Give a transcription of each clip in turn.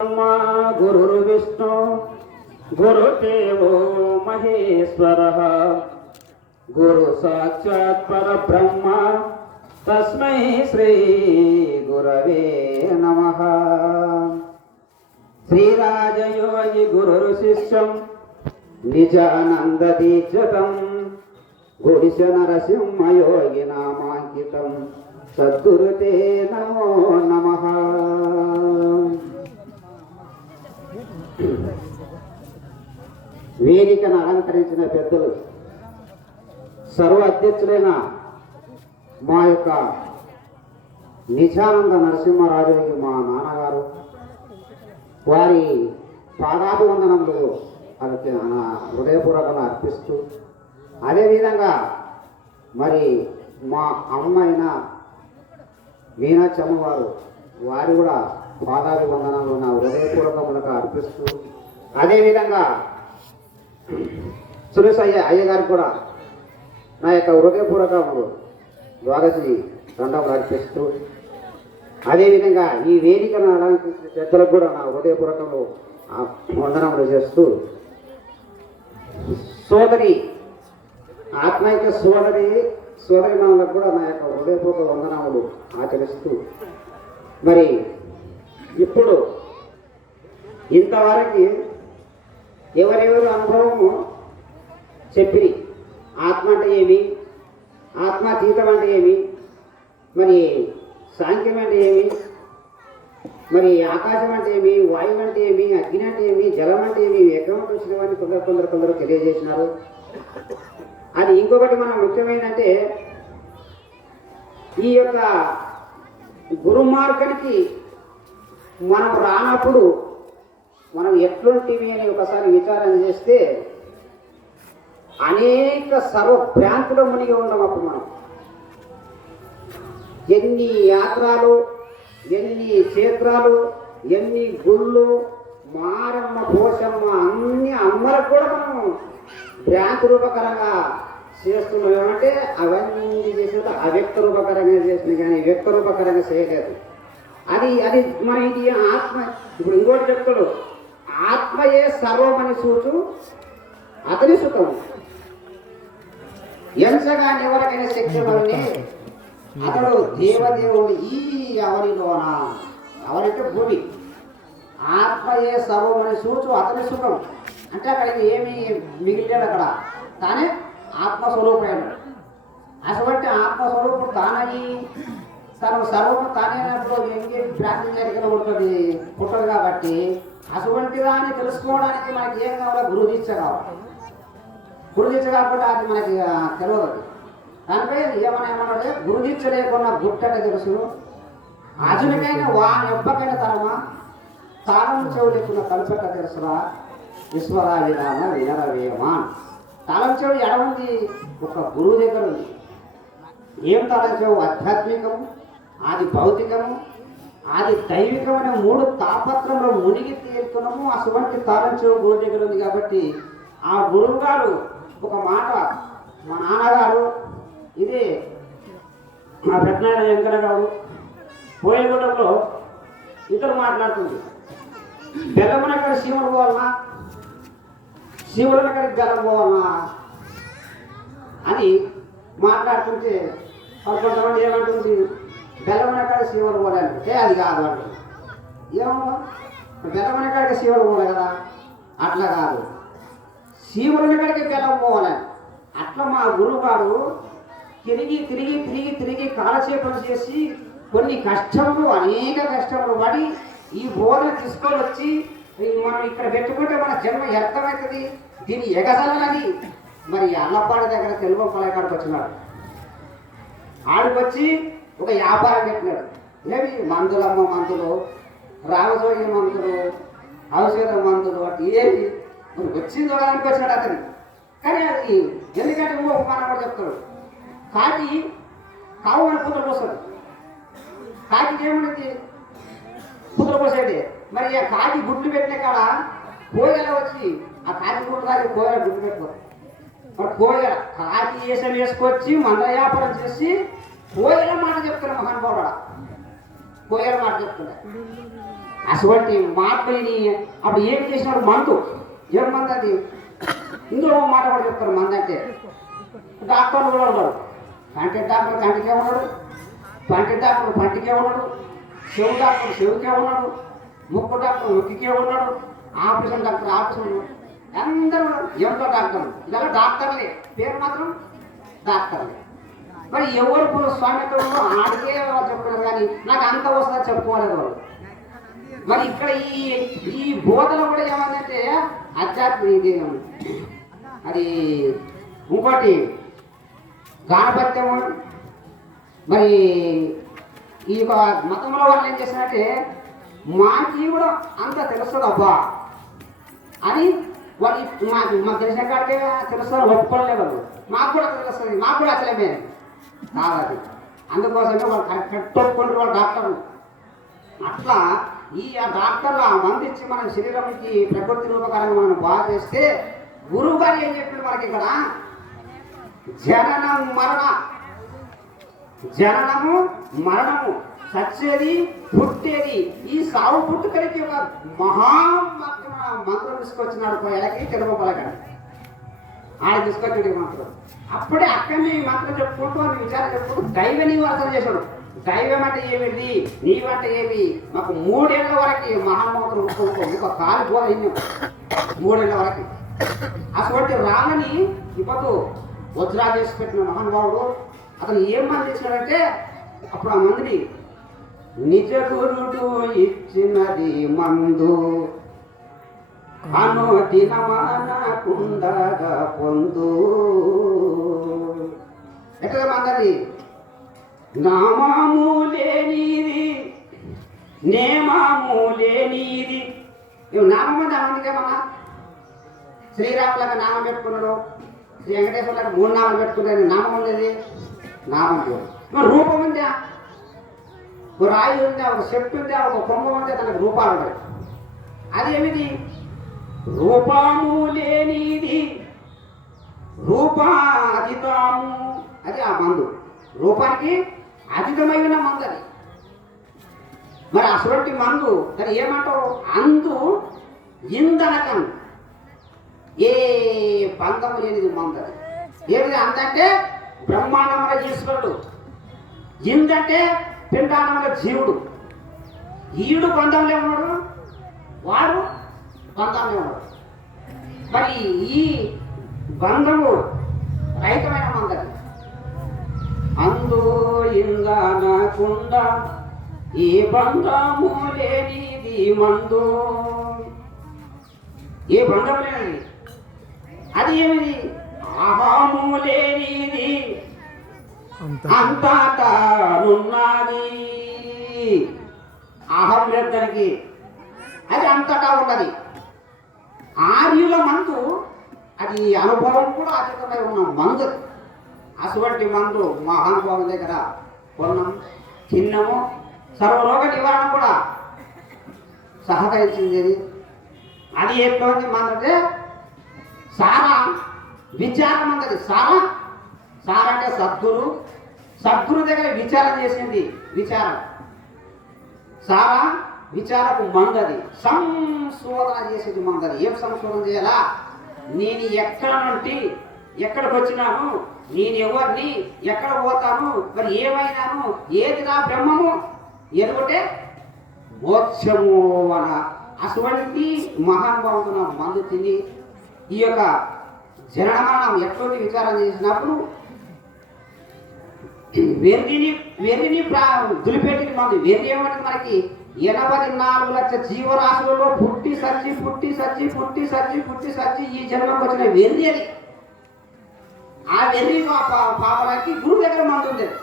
गुरुर्विष्णु गुरुदेवो महेश्वरः गुरु साक्षात् परब्रह्म तस्मै श्री गुरवे नमः। श्रीराजयोगि गुरुशिष्यं निजानन्ददीक्षितं गुरुश नरसिंहयोगि नामाङ्कितं सद्गुरुते नमो नमः। వేదికను అలంకరించిన పెద్దలు, సర్వ అధ్యక్షులైన మా యొక్క నిజానంద నరసింహరాజుకి మా నాన్నగారు, వారి పాదాభివందనములు హృదయపూర్వకంగా అర్పిస్తూ, అదేవిధంగా మరి మా అమ్మ అయిన మీనాక్షమ్మ వారు, వారి కూడా పాదాభివందనములు నా హృదయపూర్వకములుగా అర్పిస్తూ, అదేవిధంగా సురేష్ అయ్య గారికి కూడా నా యొక్క హృదయపూర్వకములు ద్వాదశి దండములు అర్పిస్తూ, అదేవిధంగా ఈ వేదికను అలంకరించిన పెద్దలకు కూడా నా హృదయపూర్వకములు వందనములు చేస్తూ, సోదరి ఆత్మైక్య సోదరిమణులకు కూడా నా యొక్క హృదయపూర్వక వందనములు ఆచరిస్తూ, మరి ఇప్పుడు ఇంతవరకు ఎవరెవరు అనుభవము చెప్పిరి, ఆత్మ అంటే ఏమి, ఆత్మాతీతం అంటే ఏమి, మరి సాంఖ్యం అంటే ఏమి, మరి ఆకాశం అంటే ఏమి, వాయువు అంటే ఏమి, అగ్ని అంటే ఏమి, జలం అంటే ఏమి, ఎక్కడ వచ్చినవన్నీ కొందరు తెలియజేసినారు. అది ఇంకొకటి మనం ముఖ్యమైనదంటే, ఈ యొక్క గురు మార్గానికి మనం రానప్పుడు మనం ఎట్లుంటివి అని ఒకసారి విచారణ చేస్తే అనేక సర్వభ్రాంతులు మునిగి ఉన్నాం. అప్పుడు మనం ఎన్ని యాత్రలు, ఎన్ని క్షేత్రాలు, ఎన్ని గుళ్ళు, మారమ్మ పోషమ్మ అన్ని అమ్మలకు కూడా మనం భ్రాంతి రూపకరంగా చేస్తున్నాం. ఏమంటే అవన్నీ చేసేది అవ్యక్త రూపకరంగా చేసిన కానీ వ్యక్త రూపకరంగా చేయలేదు. అది అది మన ఇది ఆత్మ. ఇప్పుడు ఇంకోటి చెప్తాడు, ఆత్మయే సర్వమని సూచు అతని సుఖం ఎంచగా ఎవరికైనా శక్తిని అతడు దేవదేవుడు ఈ అవనిలోన. అవనంటే భూమి. ఆత్మయే సర్వమని సూచు అతని సుఖం అంటే అక్కడ ఏమి మిగిలేదు, అక్కడ తానే ఆత్మస్వరూపమైన. అటువంటి ఆత్మస్వరూపుడు తానని తను సర్వము తానేనప్పుడు ఎంగే భ్రాంతి జరిగిన పుట్టదు కాబట్టి అటువంటి దాన్ని తెలుసుకోవడానికి మనకి ఏం కావాలో గురుదీక్ష కావాలి. గురుదీక్ష కాకుండా అది మనకి తెలియదు. దానిపై ఏమన్నా గురుదీక్ష లేకుండా గుట్టట తెలుసు, అజునికైనా ఎప్పకైనా తరమా, తాళం చెవు లేకుండా కలుపెట్ట తెలుసురా విశ్వరా విధాన వినరవేమా. తాళం చెవు ఎడముంది, ఒక గురువు దగ్గర ఉంది. ఏం తాళం చెవు? ఆధ్యాత్మికము, అది భౌతికము, అది దైవికమైన మూడు తాపత్రంలో మునిగి తేలుతున్నాము. అటువంటి తాళం చెవు గురువు దగ్గర ఉంది. కాబట్టి ఆ గురువు గారు ఒక మాట, మా నాన్నగారు ఇది మా పెద్దనాయన వెంకట గారు పోయేగూడెంలో ఇద్దరు మాట్లాడుతుంది. బెల్లమునక్కడ శివుడు పోవాలన్నా, శివుడినక్కడికి బెల్లం పోవాలన్నా అని మాట్లాడుతుంటే కొంతమంది ఏమంటుంది, బెల్లమునక్కడ శివుడు పోలేంటే అది కాదు అంటుంది. ఏమో బెల్లమునక్కడికి శివుడు పోలే కదా, అట్లా కాదు, శివుడిని కడికి బెల్లం పోవాలి. అట్లా మా గురువు గారు తిరిగి తిరిగి తిరిగి తిరిగి కాలక్షేపం చేసి కొన్ని కష్టములు, అనేక కష్టములు పడి ఈ బోధన తీసుకొని వచ్చి మనం ఇక్కడ పెట్టుకుంటే మన జన్మ వ్యర్థమవుతుంది, దీన్ని ఎగదలని మరి అల్లపాడు దగ్గర తెలుగు పలకాడికి వచ్చినాడు. ఆడికొచ్చి ఒక వ్యాపారం పెట్టినాడు. ఏమి మందులమ్మ మందులు, రామజోగి మందులు, ఔషధ మందులు అంటే ఏమి వచ్చి చూడడానికి వచ్చాడు అతను. కానీ అది ఎందుకంటే ఇంకొక మాట కూడా చెప్తాడు, కాకి కావు అని కూతురు పోస్తాడు. కాకి ఏముంది కూతురు పోసేది. మరి ఆ కాకి గుడ్లు పెట్టిన కాడ కోయల వచ్చి ఆ కాకి గుడ్డు కాకి కోయల గుడ్డు పెట్టుకోరు. మరి కోయల కాకి వేసం వేసుకొచ్చి మంద వ్యాపారం చేసి కోయల మాట చెప్తాడు మహానుభావుడు. కోయల మాట చెప్తున్నాడు. అటువంటి మాటని అప్పుడు ఏం చేసినాడు మందు ఏం మంది అది ఇందులో మాట కూడా చెప్తారు మంది అంటే డాక్టర్లు కూడా ఉంటారు కంటి డాక్టర్ కంటికే ఉన్నాడు పంటి డాక్టర్ పంటికే ఉన్నాడు చెవు డాక్టర్ చెవుకే ఉన్నాడు ముక్కు డాక్టర్ ముక్కికే ఉన్నాడు ఆపరేషన్ డాక్టర్ ఆపరేషన్ ఉన్నాడు అందరూ ఎంతో డాక్టర్లు ఇలా డాక్టర్లే పేరు మాత్రం డాక్టర్లే మరి ఎవరు స్వామితో ఆడికే చెప్తున్నారు కానీ నాకు అంత వస్తుందా చెప్పుకోలేదు వాళ్ళు మరి ఇక్కడ ఈ బోధన కూడా ఏమంటే ఆధ్యాత్మిక ఇది అది ఇంకోటి గాణపత్యము మరి ఈ మతంలో వాళ్ళు ఏం చేసినట్టే మాకి కూడా అంత తెలుస్తుంది అబ్బా అని వాళ్ళు మాకు తెలిసిన కాడికే తెలుస్తుంది ఒప్పుకోలేదు వాళ్ళు మాకు కూడా తెలుస్తుంది మాకు కూడా అసలేమే కావాలి అందుకోసమే వాళ్ళు కరెక్ట్ ఒప్పుకుంటారు వాళ్ళు డాక్టర్లు అట్లా ఆ డాక్టర్లు ఆ మందు ఇచ్చి మన శరీరానికి ప్రకృతి రూపకరంగా మనం బాగా చేస్తే గురువు గారు ఏం చెప్పారు మనకి ఇక్కడ జననము మరణము సచ్చేది పుట్టేది ఈ సావు పుట్టుకలకి ఒక మంత్రం తీసుకొచ్చినాడు పోయాలకి తెలుగు పలకడ ఆయన తీసుకొచ్చాడు మంత్రం అప్పుడే అక్కడనే ఈ మంత్రం చెప్పుకుంటూ అని విచారం చెప్పుకుంటూ దైవ నివాసన చేశాడు దైవం అంటే ఏమిటి నీవంటే ఏమి మాకు 3 ఏళ్ల వరకు మహామోత్రం ఒక కాలు పోల ఇన్ను 3 ఏళ్ల వరకు అటువంటి రాళ్ళని ఇప్పుడు వజ్రా చేసి పెట్టిన మహానుభావుడు అతను ఏం మంది ఇచ్చినాడంటే అప్పుడు ఆ మందిని నిజ గురుడు ఇచ్చినది మందు అను దినమానకుండగా పొందు ఎట్లా మందది నామాము లేనిది నేమాము లేనిది నామం అంటే అమందికేమన్నా శ్రీరాములకు నామం పెట్టుకున్నాడు శ్రీ వెంకటేశ్వరులకు 3 నామాలు పెట్టుకున్నాడు నామం ఉండేది నామం మరి రూపం ఉందా ఒక రాయి ఉందా ఒక చెట్టు ఉందా ఒక కొమ్మ ఉందా తనకు రూపాలు ఉన్నాయి అదేమిటి రూపము లేనిది రూపాతీతము అది ఆ మందు రూపానికి అతీతమైన మందు అది మరి అసలు మందు అది ఏమంటావు అందు ఇందనకం ఏ బంధము లేనిది మందు అది ఏమిటి అందంటే బ్రహ్మాండముల ఈశ్వరుడు ఇందంటే పిండాండంలో జీవుడు ఈడు బంధంలో ఉన్నాడు వాడు బంధంలో ఉన్నాడు మరి ఈ బంధము రహితమైన మందది అందు ఇందనకుండా ఈ బంధము లేనిది మందు ఏ బంధం లేనిది అది ఏమిది అహము లేనిది అంతటా ఉన్నది అహం లేదు దానికి అది అంతటా ఉన్నది ఆర్యుల మందు అది అనుభవం కూడా అతీతమై ఉన్న మందు అటువంటి మందు మహానుభావం దగ్గర కొన్నాం తిన్నాము సర్వరోగ నివారణ కూడా సహకరించింది అది ఎటువంటి మందు అంటే సారా విచారం అన్నది సారా సారా అంటే సద్గురు దగ్గర విచారం చేసింది విచారం సారా విచారపు మందది సంశోధన చేసేది మందది ఏం సంశోధన చేయాలా నేను ఎక్కడ నుండి ఎక్కడికి వచ్చినాను నేను ఎవరిని ఎక్కడ పోతాను మరి ఏమైనాను ఏది నా బ్రహ్మము ఎదుగుంటే మోక్షము అన అటువంటి మహానుభావుడు మందు తిని ఈ యొక్క జననం ఎటువంటి విచారం చేసినప్పుడు వెర్రిని దులిపెట్టిన మందు వెర్రి ఏమంటే మనకి 84 లక్షల జీవరాశులలో పుట్టి సచ్చి ఈ జన్మకు వచ్చిన వెర్రి అది ఆ వెర్రి పాపలకి గురువు దగ్గర మందు ఉండేది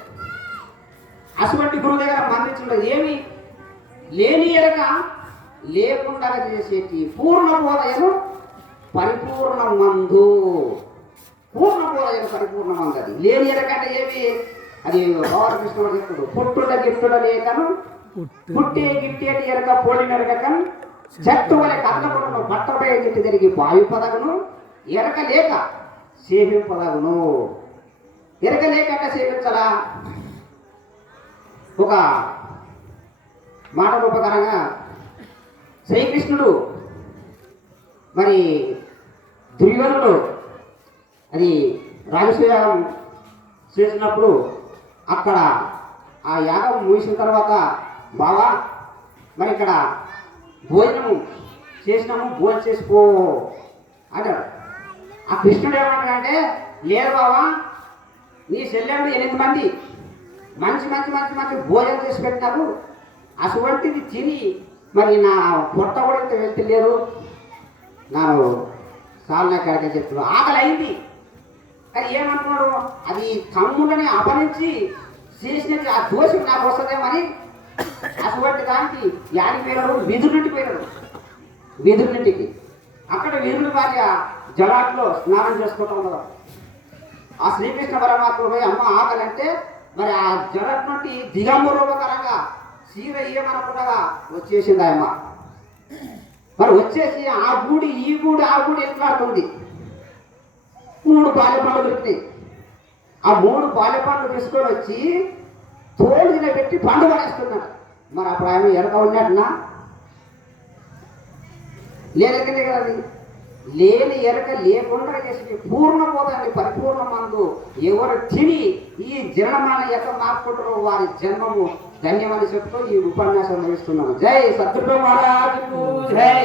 అటువంటి గురువు దగ్గర మందు ఇచ్చిండదు ఏమి లేని ఎరక లేకుండా చేసేటి పూర్ణ బోధయను పరిపూర్ణ మందు పూర్ణ బోధయను పరిపూర్ణ మందు అది లేని ఎరక అంటే ఏమి అది గౌరకృష్ణుడు చెప్పుడు పుట్టుట గిట్టుడ లేకను పుట్టే గిట్టేటి ఎరక పోలిన ఎరకను చెట్టు వలె కర్ణకుడును బట్టపై గిట్టి జరిగి వాయు పదగును ఎరక లేక సేవింపదగును ఎరక లేక సేవించలా ఒక మాట రూపకరంగా శ్రీకృష్ణుడు మరి దుర్యోధనుడు అది రాజసూయాగం చేసినప్పుడు అక్కడ ఆ యాగం ముగిసిన తర్వాత బావా మరి ఇక్కడ భోజనము చేసినాము భోజనం చేసుకో అంటాడు. ఆ కృష్ణుడు ఏమంటాడంటే లేదు బావా నీ చెల్లెళ్ళు 8 మంది మంచి మంచి మంచి మంచి భోజనం చేసి పెట్టినారు అటువంటిది తిని మరి నా పొట్ట కూడా వెళ్తలేదు నాకు సాల్నా కాడికే చెప్తున్నాడు ఆకలి అయింది. కానీ ఏమంటున్నాడు అది తమ్ముడని అపరించి చేసినది ఆ దోషం నాకు వస్తుందేమని అటువంటి దానికి యాడికి పోయినాడు విదురునింటికి పోయినాడు. విదురునింటికి అక్కడ విదురుని భార్య జలాట్లో స్నానం చేసుకోవటం కదా ఆ శ్రీకృష్ణ పరమాత్మ పోయి అమ్మ ఆకలి అంటే మరి ఆ జలట్ నుండి దిగంబరూపకరంగా చీర ఏమనకుండా వచ్చేసింది అమ్మ. మరి వచ్చేసి ఆ గూడి ఈ గూడి ఆ గూడి ఎట్లాడుతుంది. 3 బాల్యపండ్లు దొరికినాయి. ఆ 3 బాల్యపండ్లు తీసుకొని వచ్చి తోడు తినబెట్టి పండు పడేస్తున్నాడు. మరి అప్పుడు ఆయన ఎరక ఉన్నట్టునా లేదంటే కదా అది లేని ఎరక లేకుండా చేసి పూర్ణపోతాన్ని పరిపూర్ణ మందు ఎవరు తిని ఈ జన్మన ఎక్కడ నాకుంటారో వారి జన్మము ధన్యమని చెప్తూ ఈ ఉపన్యాసం ముగిస్తున్నాను. జై సద్గురు మహారాజుకు జై.